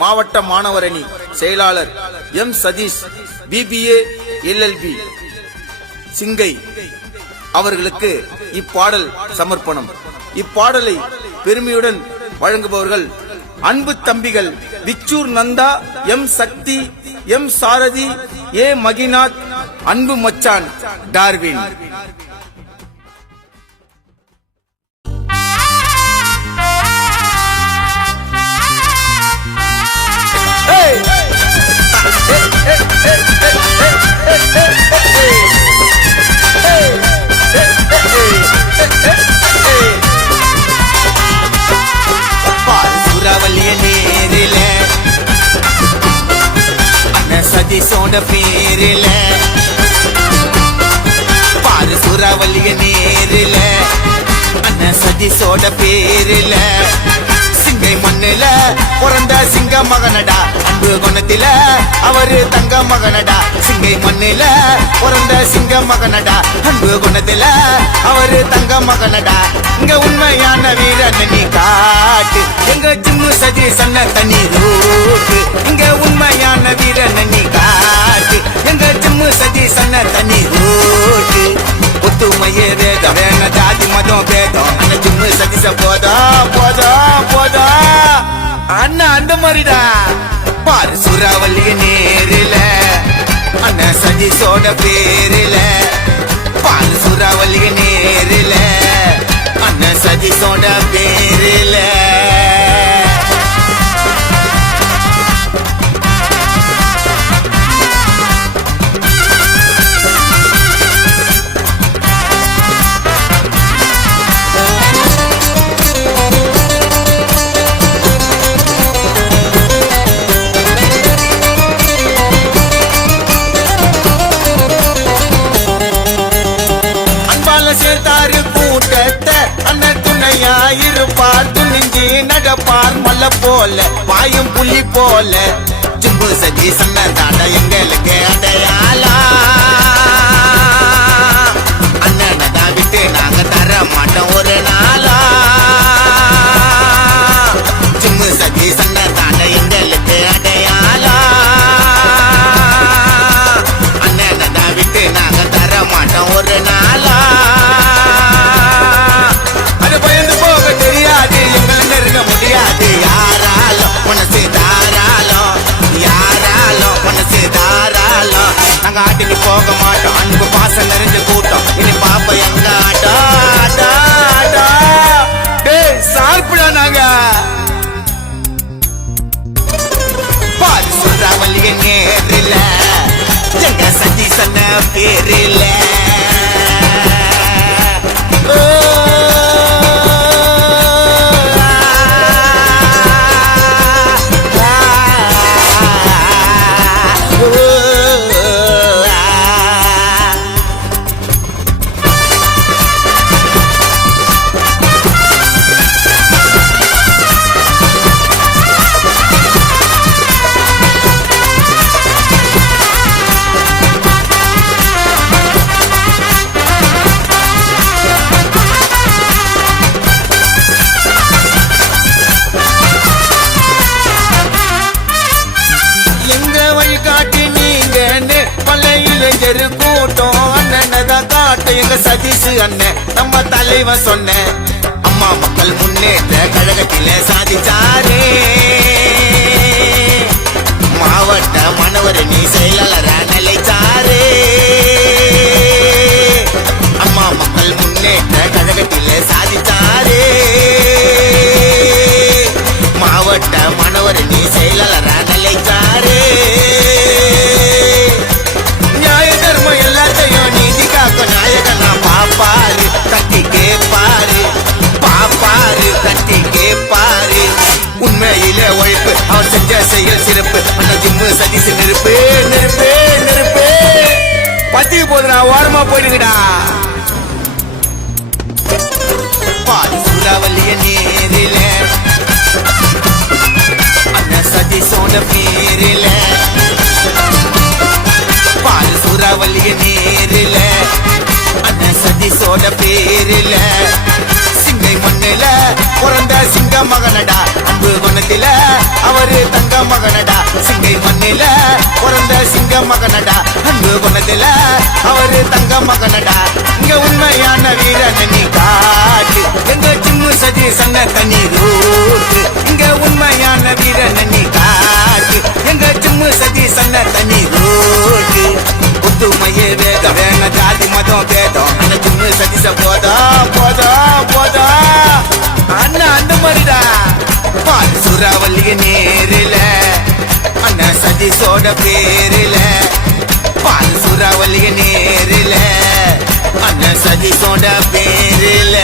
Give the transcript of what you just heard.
மாவட்ட மாணவர் அணி செயலாளர் எம் சதீஷ் BBA LLB சிங்கை அவர்களுக்கு இப்பாடல் சமர்ப்பணம். இப்பாடலை பெருமையுடன் வழங்குபவர்கள் அன்பு தம்பிகள் விச்சூர் நந்தா, எம் சக்தி, எம் சாரதி, ஏ மகிநாத், அன்பு மச்சான் டார்வின். சூறாவளிய நேரில சதீஷோட பேரில பாரு சூறாவளிய நேரில அண்ணன் சதீஷோட பேரில சிங்கை மண்ணில பிறந்த சிங்க மகனடா, அன்பு குணத்தில அவரு தங்க மகனடா. சிங்கை மண்ணில பிறந்த சிங்க மகனடா, அன்பு குணத்தில அவரு தங்க மகனடா. இங்க உண்மையான வீரன் நீ காட்டு, எங்க ஜிம்மு சதீஷ் அண்ணன் தனி ரூட்டு. இங்க உண்மையான வீரன் நீ காட்டு, எங்க ஜிம்மு சதீஷ் அண்ணன் தனி ரூட்டு. ஒத்துமையே வேதம், வேண ஜாதி மதம் பேதம், அண்ணன் ஜிம்மு சதீஷ போதும் போதும் போதும் அண்ணன் அந்த மாதிரிடா. பாரு சூறாவளிய நேரில அண்ணன் சதீஷோட பேரில, பாரு சூறாவளிய நேரில அண்ணன் சதீஷோட பேரில. சேர்த்தாரு கூட்டத்தை அண்ணன் துணையா இருப்பார், துணிஞ்சி நடப்பார் மல்ல போல பாயும் புள்ளி போல. ஜிம்பு சதீஷ் அண்ணன் தாண்டா எங்களுக்கு அடையாளா, அண்ணனை தான் விட்டு நாங்க தர மாட்டோம் ஒரு நாளா. ஜிம்பு சதீஷ் அண்ணன் தாண்டா எங்களுக்கு அடையாளா, அண்ணனை தான் விட்டு நாங்க தர மாட்டோம் ஒரு நாளா. முடியாது யாராலும் மனசு தாராளம், யாராலும் மனசு தாராளம். நாங்க ஆட்டிக்கு போக மாட்டோம், அன்பு பாசம் நிறைஞ்ச கூட்டம். இனி பாப்ப எங்க சார்புடா நாங்க. பாரு சூறாவளிய நேரில எங்க சதீஷ் அண்ணன் பேரில. கூட்டம் அண்ணனதான் காட்டு எங்க சதீஷ் அண்ணன் நம்ம தலைவன் சொன்ன அம்மா மக்கள் முன்னேற்ற கழகத்தில சாதிச்சாரே. மாவட்ட மாணவர் நீ செயலாளரா நிலைச்சாரே. அம்மா மக்கள் முன்னேற்ற கழகத்தில சாதிச்சாரே. மாவட்ட மாணவர் நீ செயலாளரா நிலைச்சாரே. நாயகனா பாப்பாரு கட்டி கேப்பாரு, பாப்பாரு கட்டி கேப்பாரு. உண்மையிலே உழைப்பு அவர் செஞ்ச செயல் சிறப்பு. அண்ணன் ஜிம்மு சதீஷ் நெருப்பு நெருப்பு நெருப்பு. பத்தி போதுடா, ஓரமா போயிடுங்கடா. பாரு சூறாவளிய நேரில அண்ணன் சதீஷோட பேரில, பாரு சூறாவளிய நேரில அண்ணன் சதீஷோட பேரில. சிங்கை மண்ணில பிறந்த சிங்க மகனடா, அன்பு குணத்தில அவர் அவரு தங்க மகனடா சிங்கை மண்ணில பிறந்த சிங்க மகனடா அன்பு குணத்துல அவரு தங்க மகனடா இங்க உண்மையான வீரனை நீ காட்டு எங்க சிம்மு சதி சன்ன தனி ரூட்டு இங்க உண்மையான வீரனை நீ காட்டு எங்க சிம்மு சதி சன்ன தனி ரூட்டு ஒத்துமையே வேத வேண ஜாதி மதம் பேதம் அந்த சிம்மு சதிச போதும் போதும் போதும் அண்ணா அந்த மாதிரிடா பால் சுறாவளிய நேரில அண்ணா சதீஷோட பேரில பால் சுறாவளிய நேரில அண்ணா சதீஷோட பேரில